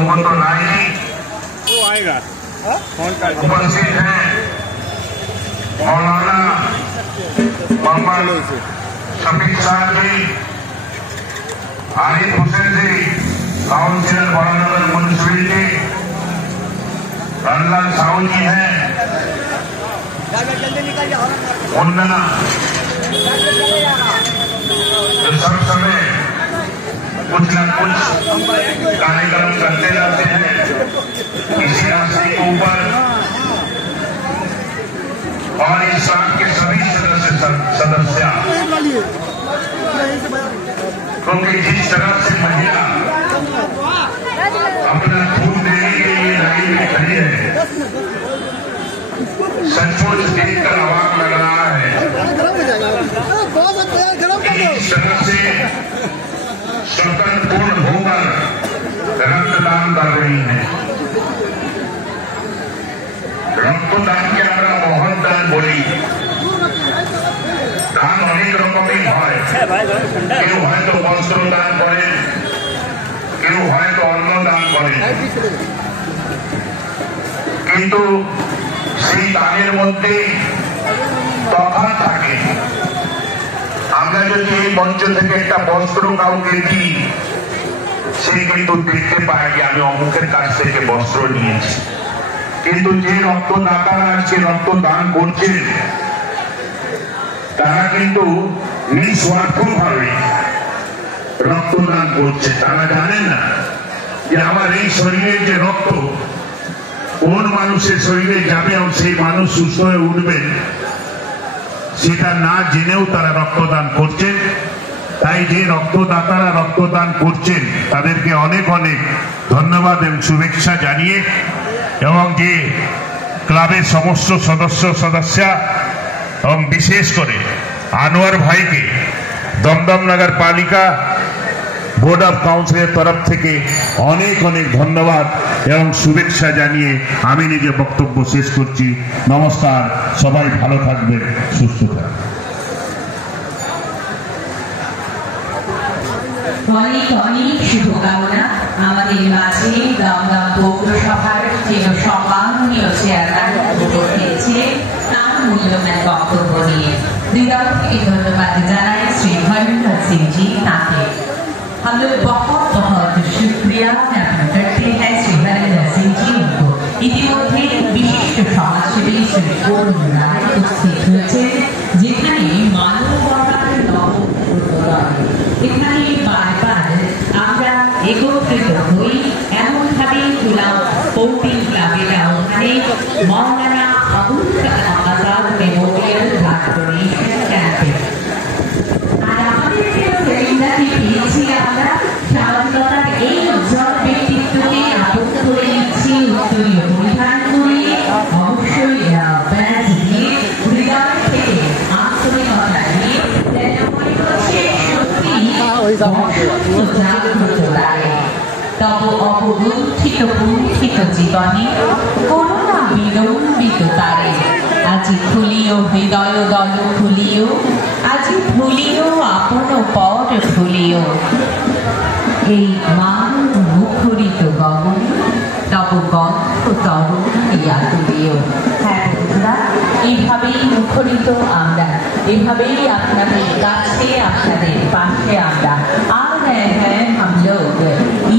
सुमंत राय जी उपस्थित हैं, मौलाना मोहम्मद शफीक साहब जी, आरिफ हुसैन जी, काउंसिलर बड़नगर म्यूनिसिपैलिटी, रंगलाल साहू जी हैं, वंदना जो सब समय कुछ न कुछ कार्यक्रम करते रहते हैं इसी रास्ते के ऊपर, और इस्लाम के सभी सदस्य क्योंकि जिस तरह से महिला अपना खून देने के लिए लाइन में खड़ी है, सचमुच देखकर अवाक लग रहा है। इस तरह से स्वतंत्रपूर्ण होकर रक्तदान कर रही है। रक्तदान के আমরা মহৎ দান বলি। দান অনেক রকমের হয়, কেউ হয়তো বস্ত্র দান করেন, কেউ হয়তো অন্ন দান করেন, কিন্তু সেই দানের মধ্যে তফাৎ থাকে। আমরা যদি এই মঞ্চ থেকে একটা বস্ত্র কাউকে দিই, সে কিন্তু দেখতে পায় যে আমি অমুকের কাছ থেকে বস্ত্র নিয়েছি, কিন্তু যে রক্তদাতারা আজকে রক্তদান করছেন তারা কিন্তু নিঃস্বার্থভাবে রক্তদান করছে। তারা জানেন না যে আমার এই শরীরের যে রক্ত কোন মানুষের শরীরে যাবে এবং সেই মানুষ সুস্থ হয়ে উঠবেন সেটা না জেনেও তারা রক্তদান করছেন। তাই যে রক্তদাতারা রক্তদান করছেন তাদেরকে অনেক অনেক ধন্যবাদ এবং শুভেচ্ছা জানিয়ে, এবং যে ক্লাবের সমস্ত সদস্য এবং বিশেষ করে আনোয়ার ভাইকে দমদম নগর পালিকা বোর্ড অফ কাউন্সিলের তরফ থেকে অনেক অনেক ধন্যবাদ এবং শুভেচ্ছা জানিয়ে আমি নিজে বক্তব্য শেষ করছি। নমস্কার, সবাই ভালো থাকবেন, সুস্থ থাকবেন। অনেক অনেক শুভকামনা আমাদের মাঝে দমদম পৌরসভার যে সম্মাননীয় চেয়ারম্যান উপস্থিত তার মূল্যবান বক্তব্য নিয়ে হৃদয় থেকে ধন্যবাদ জানাই শ্রী হরিন্দর সিং जी তাকে। हम लोग बहुत बहुत शुक्रिया ज्ञापन करते हैं श्री हरिंदर सिंह जी को। ইতিমধ্যে বিশিষ্ট সমাজসেবী শ্রী অরুণ রায় উপস্থিত হয়েছে, যেখানে মানবতার নবপ্রণয় এখানে বারবার আমরা একত্রিত হই। এমনভাবে স্পোর্টিং ক্লাবের আহ্বানে Maulana Abul Kalam Azad Memorial blood donation ক্যাম্পে আর আমাদের যে সেমিনারটি পেয়েছি আমরা স্বাধীনতার এই উজ্জ্বল ব্যক্তিত্বকে আপন করে নিচ্ছি উত্তরীয় পরিধান করে, অবশ্যই ব্যাজ দিয়ে হৃদয় থেকে আন্তরিকতা নিয়ে যেন মনে হচ্ছে সত্যি জাগ্রত লাগে। তব অবলুণ্ঠিত কুণ্ঠিত জীবনে করুণা বিলম্বিত তারে আজি খুলিও হৃদয় দল খুলিও, আজি ভুলিও আপন পর ভুলিও, এই মান মুখরিত গগন তব গন্ধ তরুণ ইয়া তুলিও। হ্যাঁ বন্ধুরা, এইভাবেই মুখরিত আমরা, এইভাবেই আপনাদের কাছে আপনাদের পাশে আমরা आ रहे हैं हम लोग।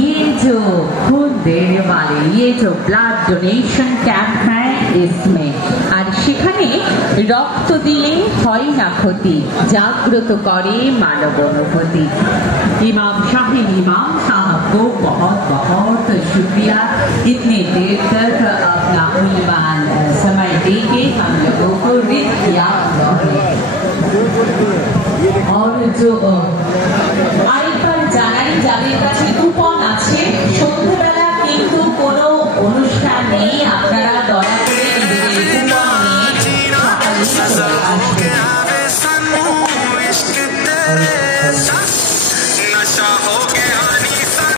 ये जो खून देने वाले ये जो ब्लड डोनेशन कैंप है इसमें আর সেখানে রক্ত দিলে হয় না ক্ষতি, জাগ্রত করে মানব অনুভূতি। इमाम साहब को बहुत बहुत शुक्रिया इतने देर तक अपना मूल्यवान समय देके हम लोगों को रित किया। और जो আরেকবার জানাই যাদের কাছে কুপন আছে, সন্ধ্যাবেলা কিন্তু কোনো অনুষ্ঠান নেই, আপনারা দয়া